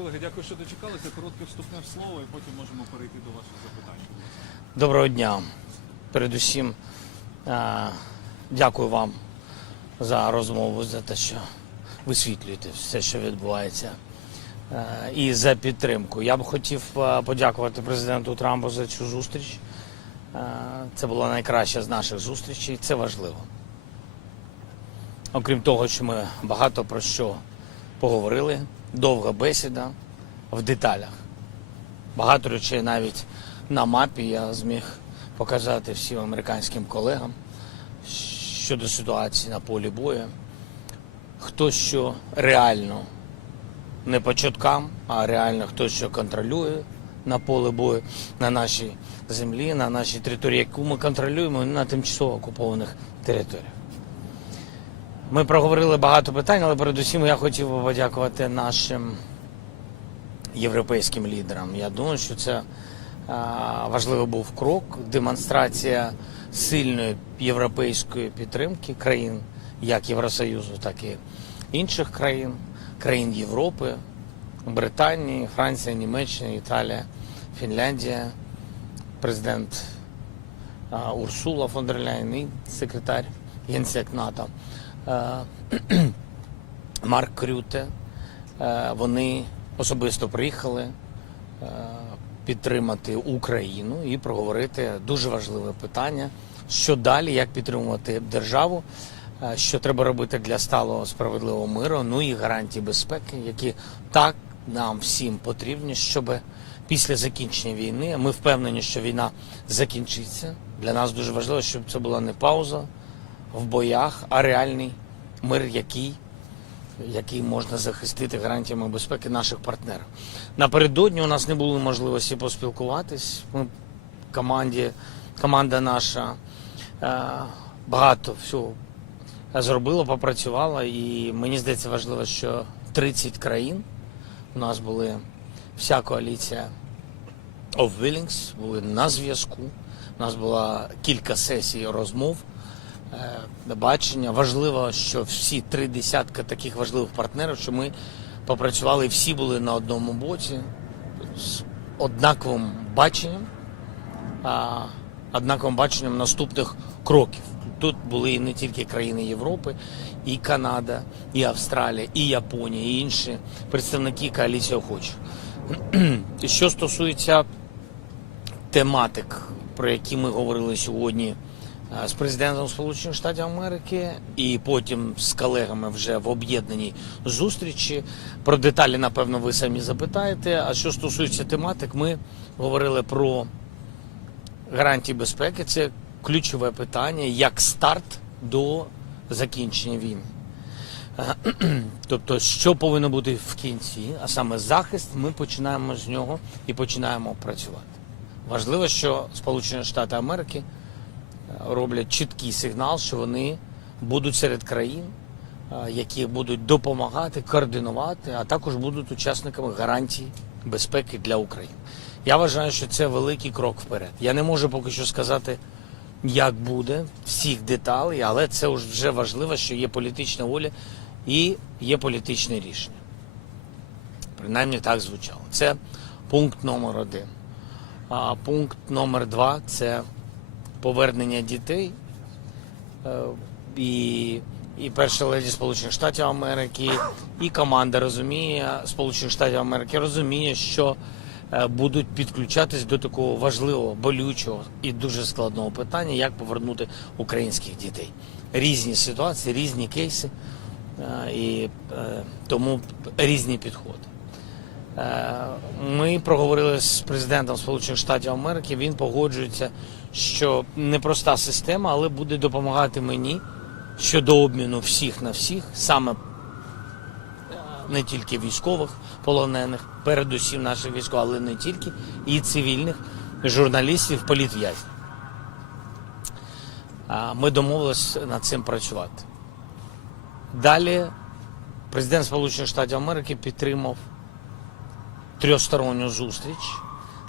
Колеги, дякую, що дочекалися. Коротке вступне слово, і потім можемо перейти до ваших запитань. Доброго дня. Передусім е, дякую вам за розмову, за те, що висвітлюєте все, що відбувається, е, і за підтримку. Я б хотів е, подякувати президенту Трампу за цю зустріч. Це була найкраща з наших зустрічей. Це важливо. Окрім того, що ми багато про що поговорили довга бесіда в деталях. Багато речей навіть на мапі я зміг показати всім американським колегам щодо ситуації на полі бою. Хто що реально не по чуткам, а реально хто що контролює на полі бою, на нашій землі, на нашій території, яку ми контролюємо на тимчасово окупованих територіях. Ми проговорили багато питань, але передусім я хотів би подякувати нашим європейським лідерам. Я думаю, що це важливий був крок, демонстрація сильної європейської підтримки країн, як Євросоюзу, так і інших країн, країн Європи, Британії, Франція, Німеччина, Італія, Фінляндія, президент Урсула фон дер Ляйн і секретар Генсек НАТО. Е, Марк Крюте. Е, вони особисто приїхали е, підтримати Україну і проговорити дуже важливе питання, що далі, як підтримувати державу, що треба робити для сталого справедливого миру, ну і гарантії безпеки, які так нам всім потрібні, щоб після закінчення війни ми впевнені, що війна закінчиться. Для нас дуже важливо, щоб це була не пауза в боях, а реальний мир, який який можна захистити гарантіями безпеки наших партнерів. Напередодні у нас не було можливості поспілкуватись. Ми команді, команда наша е, багато всього зробила, попрацювала, і мені здається, важливо, що 30 країн у нас були вся коаліція of Willings, були на зв'язку. У нас була кілька сесій розмов. Е, бачення. Важливо, що всі три десятка таких важливих партнерів, що ми попрацювали, всі були на одному боці з однаковим баченням, однаковим баченням наступних кроків. Тут були і не тільки країни Європи, і Канада, і Австралія, і Японія, і інші представники коаліції охочих. Що стосується тематик, про які ми говорили сьогодні з президентом Сполучених Штатів Америки і потім з колегами вже в об'єднаній зустрічі. Про деталі, напевно, ви самі запитаєте. А що стосується тематик, ми говорили про гарантії безпеки. Це ключове питання як старт до закінчення війни. Тобто, що повинно бути в кінці, а саме захист, ми починаємо з нього і починаємо працювати. Важливо, що Сполучені Штати Америки роблять чіткий сигнал, що вони будуть серед країн, е, які будуть допомагати, координувати, а також будуть учасниками гарантій безпеки для України. Я вважаю, що це великий крок вперед. Я не можу поки що сказати, як буде всіх деталей, але це вже важливо, що є політична воля і є політичне рішення. Принаймні так звучало. Це пункт номер один. А пункт номер два це повернення дітей. Е, і і перша леді Сполучених Штатів Америки, і команда розуміє Сполучених Штатів Америки розуміє, що е, будуть підключатись до такого важливого, болючого і дуже складного питання, як повернути українських дітей. Різні ситуації, різні кейси е, і тому різні підходи. Ми проговорили з президентом Сполучених Штатів Америки. Він погоджується що непроста система, але буде допомагати мені щодо обміну всіх на всіх, саме е, не тільки військових полонених, передусім наших військових, але не тільки, і цивільних журналістів, політв'язнів. Ми домовились над цим працювати. Далі президент Сполучених Штатів Америки підтримав трьохсторонню зустріч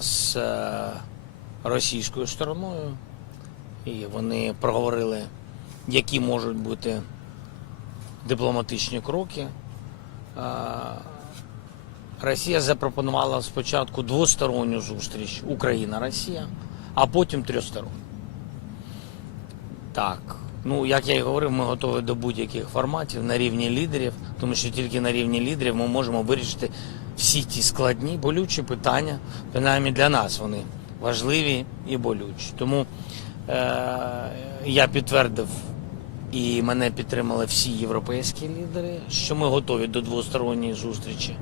з е, російською стороною, і вони проговорили, які можуть бути дипломатичні кроки. Е, Росія запропонувала спочатку двосторонню зустріч Україна-Росія, а потім трьохсторонню. Так, ну як я і говорив, ми готові до будь-яких форматів на рівні лідерів, тому що тільки на рівні лідерів ми можемо вирішити всі ті складні, болючі питання, принаймні для нас вони важливі і болючі. Тому е, я підтвердив і мене підтримали всі європейські лідери, що ми готові до двосторонньої зустрічі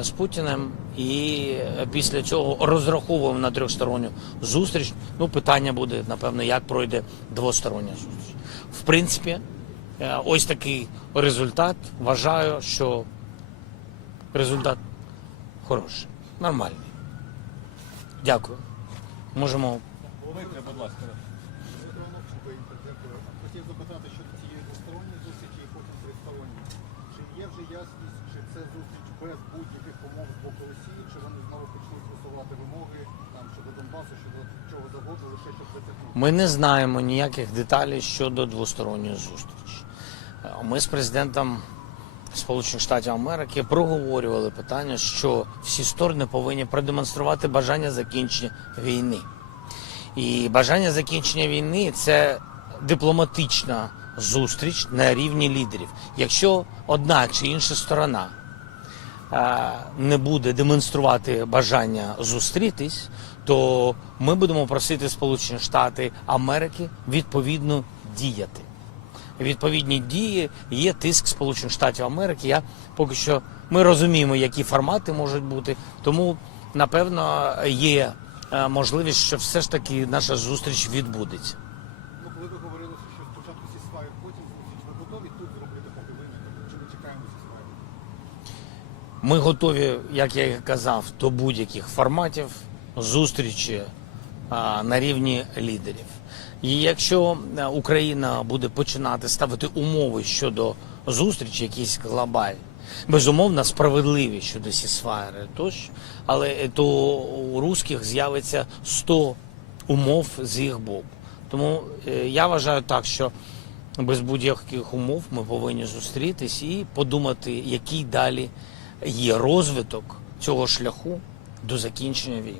з Путіним. І е, після цього розраховуємо на трьохсторонню зустріч. Ну, питання буде, напевно, як пройде двостороння зустріч. В принципі, е, ось такий результат. Вважаю, що результат. Хороший, нормальний. Дякую. Можемо. Велика, будь ласка. Хотів запитати щодо цієї двосторонньої зустрічі і потім тристоронньої. Чи є вже ясність, чи це зустріч без будь-яких умов з боку Росії, чи вони знову почнуть висувати вимоги там щодо Донбасу, щодо чого завгодно, лише щоб притягнути? Ми не знаємо ніяких деталей щодо двосторонньої зустрічі. Ми з президентом. Сполучених Штатів Америки проговорювали питання, що всі сторони повинні продемонструвати бажання закінчення війни. І бажання закінчення війни це дипломатична зустріч на рівні лідерів. Якщо одна чи інша сторона не буде демонструвати бажання зустрітись, то ми будемо просити Сполучені Штати Америки відповідно діяти відповідні дії. Є тиск Сполучених Штатів Америки. Я поки що ми розуміємо, які формати можуть бути. Тому напевно є е, можливість, що все ж таки наша зустріч відбудеться. Ну, коли ви говорили, що спочатку сісфай, потім зустріч ви готові тут зробити поки Чи ми чекаємо сісфай? Ми готові, як я і казав, до будь-яких форматів зустрічі а, на рівні лідерів. І якщо е, Україна буде починати ставити умови щодо зустрічі, якісь глобальні, безумовно, справедливі щодо сісфайри, тощо, але е, то у русських з'явиться 100 умов з їх боку. Тому е, я вважаю так, що без будь-яких умов ми повинні зустрітись і подумати, який далі є розвиток цього шляху до закінчення війни.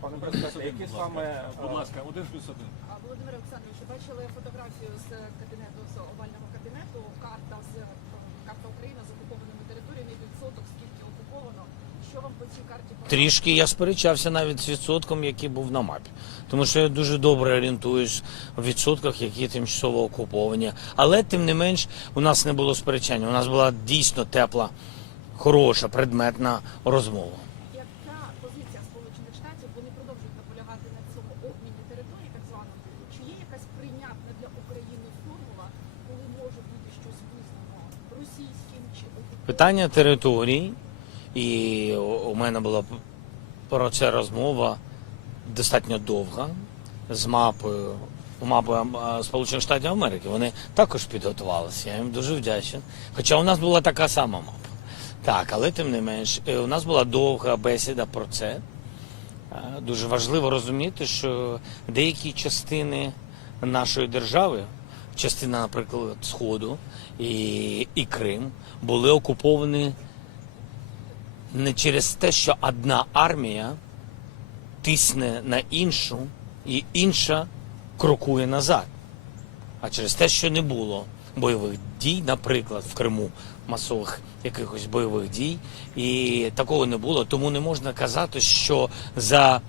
Пане президенте, які саме будь е, ласка, один плюс один. Володимир Олександрович, бачили фотографію з кабінету з овального кабінету. Карта з карта України з окупованими територіями. Відсоток скільки окуповано. Що вам по цій карті трішки? Я сперечався навіть з відсотком, який був на мапі, тому що я дуже добре орієнтуюсь в відсотках, які тимчасово окуповані. Але тим не менш, у нас не було сперечання. У нас була дійсно тепла, хороша, предметна розмова. Питання територій, і у мене була про це розмова достатньо довга з мапою мапою Сполучених Штатів Америки. Вони також підготувалися. Я їм дуже вдячний. Хоча у нас була така сама мапа. Так, але тим не менш, е, у нас була довга бесіда про це. Е, дуже важливо розуміти, що деякі частини нашої держави частина, наприклад, Сходу і, і Крим були окуповані не через те, що одна армія тисне на іншу і інша крокує назад, а через те, що не було бойових дій, наприклад, в Криму масових якихось бойових дій, і такого не було, тому не можна казати, що за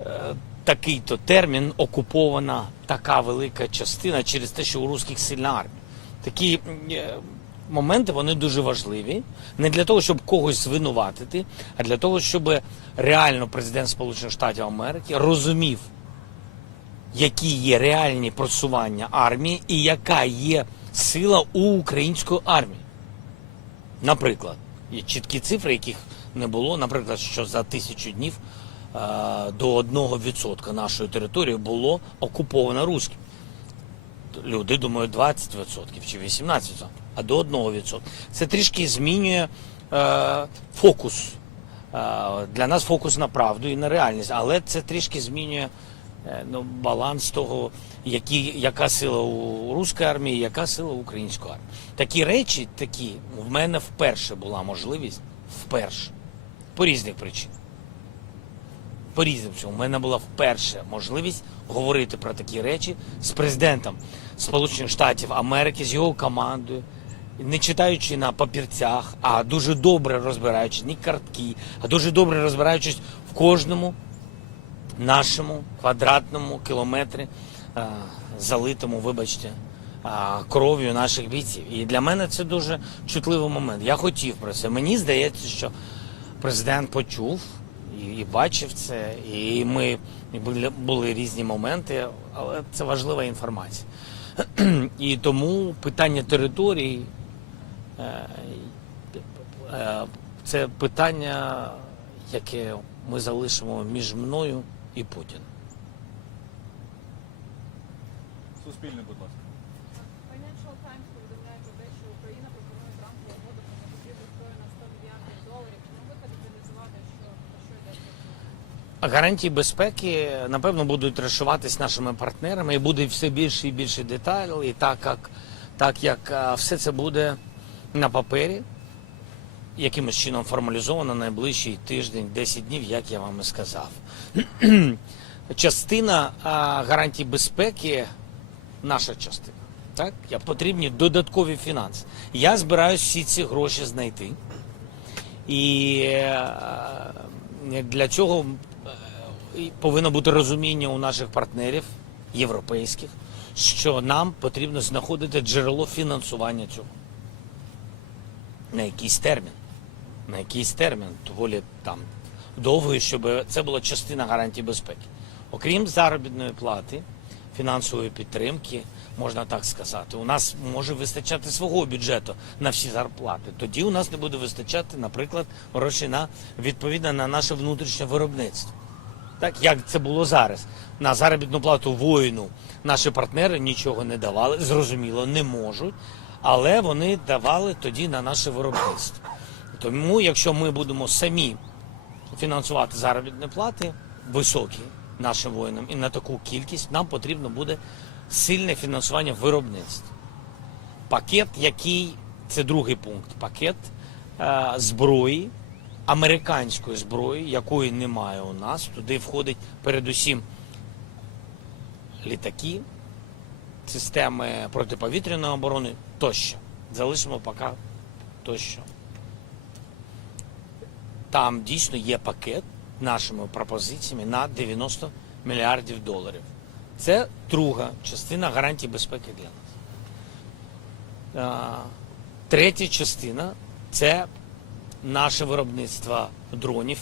е, такий-то термін окупована така велика частина через те, що у русських сильна армія. Такі е, моменти вони дуже важливі не для того, щоб когось звинуватити, а для того, щоб реально президент Сполучених Штатів Америки розумів, які є реальні просування армії і яка є сила у української армії. Наприклад, є чіткі цифри, яких не було, наприклад, що за тисячу днів. Е, до 1% нашої території було окуповано русським. Люди думають 20% чи 18%, а до 1%. Це трішки змінює е, фокус. Е, для нас фокус на правду і на реальність, але це трішки змінює е, ну, баланс того, які, яка сила у руської армії, яка сила у української армії. Такі речі, такі в мене вперше була можливість вперше по різних причинах по-різному. У мене була вперше можливість говорити про такі речі з президентом Сполучених Штатів Америки, з його командою, не читаючи на папірцях, а дуже добре розбираючи ні картки, а дуже добре розбираючись в кожному нашому квадратному кілометрі, е, залитому, вибачте. Е, кров'ю наших бійців, і для мене це дуже чутливий момент. Я хотів про це. Мені здається, що президент почув і бачив це, і ми і були, були різні моменти, але це важлива інформація. І тому питання території е, е, це питання, яке ми залишимо між мною і Путіним. Суспільне, будь ласка. Financial Times повідомляє про те, що Україна пропонує Трампу угоду про закупівлю зброї на 100 мільярдів доларів. Гарантії безпеки напевно будуть розшиватись нашими партнерами і буде все більше і більше деталей, так як так як е, все це буде на папері, якимось чином формалізовано найближчий тиждень, 10 днів, як я вам і сказав. Частина е, гарантій безпеки, наша частина, так потрібні додаткові фінанси. Я збираюся всі ці гроші знайти і. Е, для цього е, повинно бути розуміння у наших партнерів європейських, що нам потрібно знаходити джерело фінансування цього на якийсь термін. На якийсь термін, доволі там довгий, щоб це була частина гарантії безпеки. Окрім заробітної плати, фінансової підтримки можна так сказати. У нас може вистачати свого бюджету на всі зарплати. Тоді у нас не буде вистачати, наприклад, грошей на відповідно на наше внутрішнє виробництво. Так як це було зараз на заробітну плату воїну. Наші партнери нічого не давали, зрозуміло, не можуть, але вони давали тоді на наше виробництво. Тому, якщо ми будемо самі фінансувати заробітні плати високі нашим воїнам і на таку кількість, нам потрібно буде сильне фінансування виробництва. Пакет, який це другий пункт, пакет е, зброї, американської зброї, якої немає у нас. Туди входить передусім літаки, системи протиповітряної оборони тощо. Залишимо поки тощо. Там дійсно є пакет нашими пропозиціями на 90 мільярдів доларів. Це друга частина гарантій безпеки для нас. третя частина це наше виробництво дронів.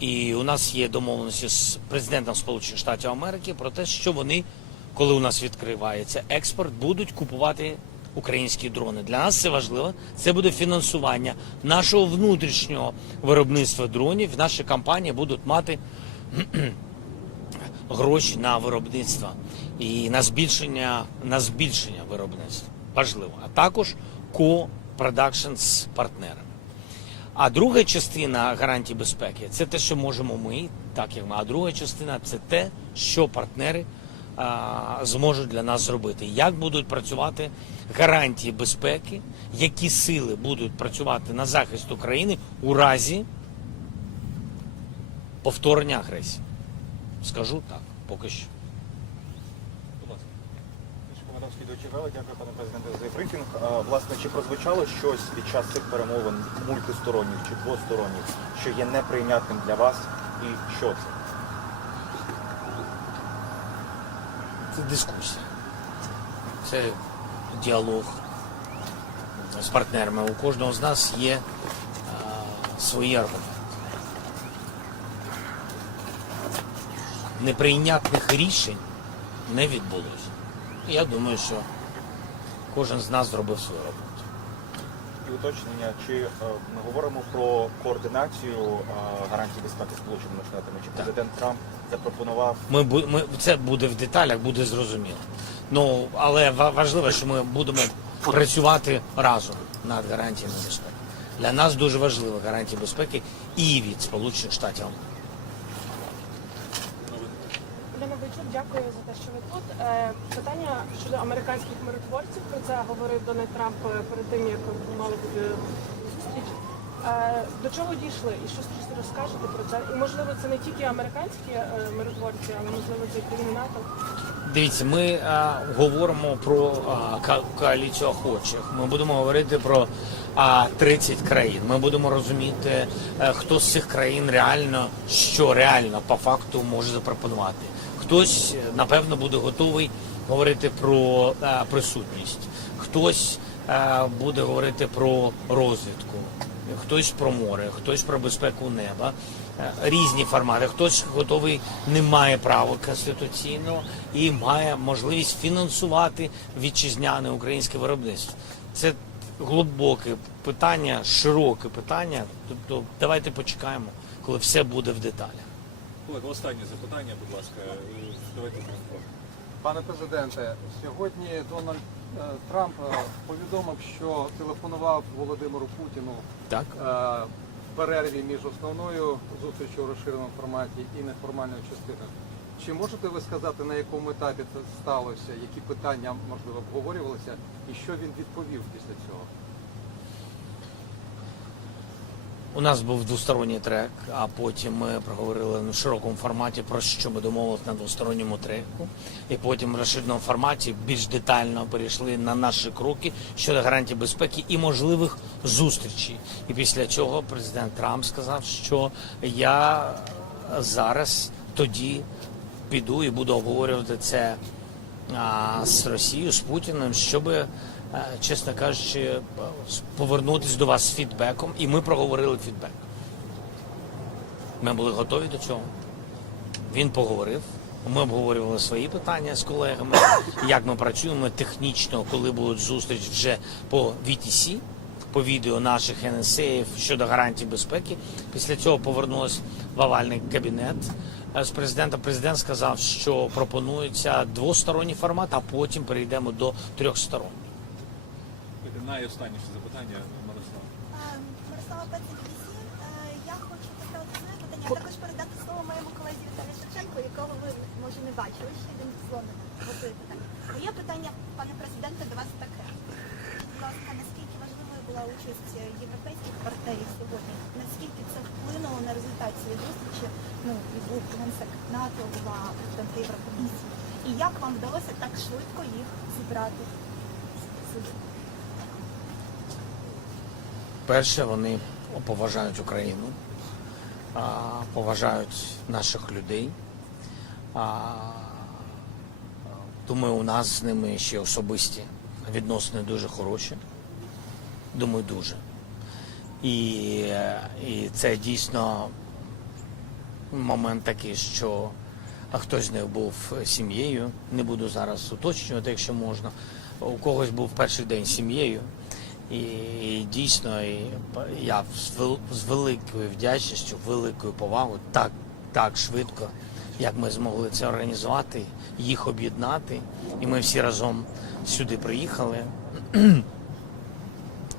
і у нас є домовленості з президентом Сполучених Штатів Америки про те, що вони, коли у нас відкривається експорт, будуть купувати українські дрони. Для нас це важливо. Це буде фінансування нашого внутрішнього виробництва дронів. Наші компанії будуть мати гроші на виробництво і на збільшення на збільшення виробництва. Важливо, а також ко-продакшн з партнерами. А друга частина гарантій безпеки це те, що можемо ми, так як ми. А друга частина це те, що партнери а, зможуть для нас зробити. Як будуть працювати гарантії безпеки, які сили будуть працювати на захист України у разі повторення агресії. Скажу так, поки що. Комендантські дочекали, дякую, пане президенте, за брифінг. Власне, чи прозвучало щось під час цих перемовин мультисторонніх чи двосторонніх, що є неприйнятним для вас і що це? Це дискусія. Це діалог з партнерами. У кожного з нас є а, свої аргументи. неприйнятних рішень не відбулося. Я думаю, що кожен з нас зробив свою роботу. І уточнення, чи е, ми говоримо про координацію е, гарантій безпеки Сполученими Штатами? Чи Так. президент Трамп запропонував Ми, ми це буде в деталях, буде зрозуміло. Ну але важливо, що ми будемо працювати разом над гарантіями безпеки. Для нас дуже важлива гарантія безпеки і від Сполучених Штатів Америки. Дуже дякую за те, що ви тут. Е, питання щодо американських миротворців про це говорив Дональд Трамп е, перед тим, як мали бути зустріч. Е, до чого дійшли і що розкажете про це? І можливо, це не тільки американські миротворці, але можливо це і крім НАТО. Дивіться, ми а, говоримо про коаліцію охочих. Ми будемо говорити про а, 30 країн. Ми будемо розуміти, а, хто з цих країн реально що реально по факту може запропонувати. Хтось, напевно, буде готовий говорити про е, присутність, хтось е, буде говорити про розвідку, хтось про море, хтось про безпеку неба. Е, різні формати. Хтось готовий не має права конституційного і має можливість фінансувати вітчизняне українське виробництво. Це глибоке питання, широке питання. Тобто, давайте почекаємо, коли все буде в деталях. Колега, останнє запитання, будь ласка, е, давайте коментар. Пане президенте, сьогодні Дональд е, Трамп е, повідомив, що телефонував Володимиру Путіну так. в перерві між основною зустрічю у розширеному форматі і неформальною частиною. Чи можете ви сказати, на якому етапі це сталося, які питання можливо обговорювалися, і що він відповів після цього? У нас був двосторонній трек, а потім ми проговорили в широкому форматі про що ми домовилися на двосторонньому треку. І потім в розширеному форматі більш детально перейшли на наші кроки щодо гарантії безпеки і можливих зустрічей. І після цього президент Трамп сказав, що я зараз тоді піду і буду обговорювати це з Росією з Путіним, щоб Е, чесно кажучи, е, повернутися до вас з фідбеком, і ми проговорили фідбек. Ми були готові до цього. Він поговорив. Ми обговорювали свої питання з колегами, як ми працюємо технічно, коли будуть зустріч вже по VTC, по відео наших НСА щодо гарантій безпеки. Після цього повернулася в овальний кабінет е, з президента. Президент сказав, що пропонується двосторонній формат, а потім перейдемо до трьох сторон. Ага, і останнє ще запитання, Мирослава. Ем, Мирослава Пецебісі, е, я хочу поставити своє питання, а також передати слово моєму колезі Віталію Шевченку, якого ви, може, не бачили, ще один з готує питання. Моє питання, пане президенте, до вас таке. Будь ласка, наскільки важливою була участь європейських партнерів сьогодні? Наскільки це вплинуло на результат зустрічі? Ну, і генсек НАТО, була президент Єврокомісії. І як вам вдалося так швидко їх зібрати сюди? Перше, вони поважають Україну, поважають наших людей. Думаю, у нас з ними ще особисті відносини дуже хороші. Думаю, дуже. І, І це дійсно момент такий, що хтось з них був сім'єю. Не буду зараз уточнювати, якщо можна. У когось був перший день сім'єю. І дійсно і я з великою вдячністю, великою повагою, так так швидко, як ми змогли це організувати, їх об'єднати. І ми всі разом сюди приїхали.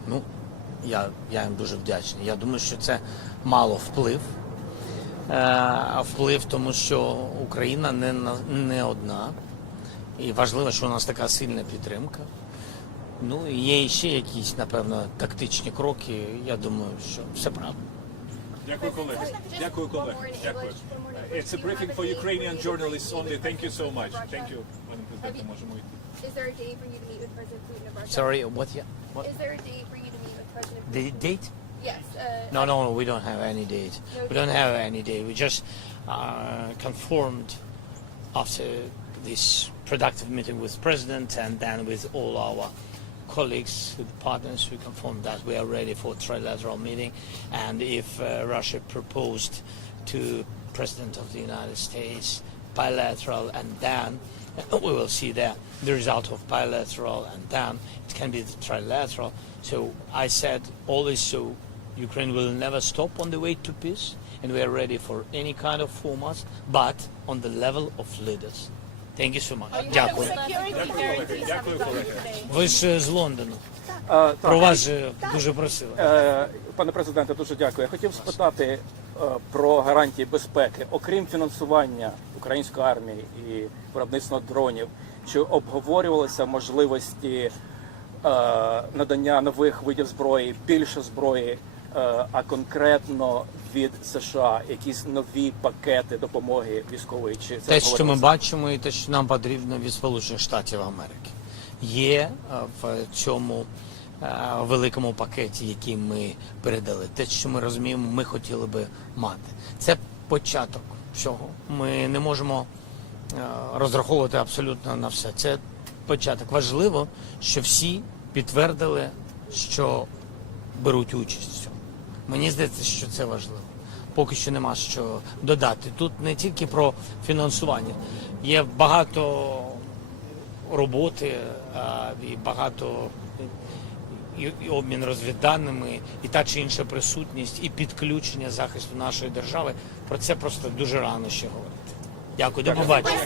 ну, я я їм дуже вдячний. Я думаю, що це мало вплив. Е, Вплив, тому що Україна не, не одна. І важливо, що у нас така сильна підтримка. Ну і є ще якісь, напевно, тактичні кроки. Я думаю, що все правильно. Дякую, колеги. Дякую, колеги. Дякую. It's a briefing for Ukrainian journalists only. Thank you so much. Thank you. Пане президенте, можемо йти. Is there a day for you to meet with President Putin of Russia? Sorry, what? Yeah. What? Is there a day for you to meet with President Putin? The date? Yes. Uh, No, no, no. We don't have any date. No we don't have any date. We just uh, conformed after this productive meeting with President and then with all our colleagues, the partners who confirmed that we are ready for trilateral meeting. And if uh, Russia proposed to President of the United States bilateral and then we will see that the result of bilateral and then it can be the trilateral. So I said all so Ukraine will never stop on the way to peace and we are ready for any kind of format, but on the level of leaders. Thank you so much. Дякую. Дякую, колеги. Ви ж е, з Лондону. Е, Про так. вас же дуже просили. Е, Пане президенте, дуже дякую. Я хотів спитати е, про гарантії безпеки, окрім фінансування української армії і виробництва дронів, чи обговорювалися можливості е, надання нових видів зброї, більше зброї, е, а конкретно від США якісь нові пакети допомоги військової чи це те, що ми бачимо, і те, що нам потрібно від Сполучених Штатів Америки, є е, в цьому е, великому пакеті, який ми передали. Те, що ми розуміємо, ми хотіли би мати. Це початок всього. Ми не можемо е, розраховувати абсолютно на все. Це початок. Важливо, що всі підтвердили, що беруть участь Мені здається, що це важливо поки що нема що додати. Тут не тільки про фінансування, є багато роботи і багато і обмін розвідданими, і та чи інша присутність, і підключення захисту нашої держави. Про це просто дуже рано ще говорити. Дякую, до побачення.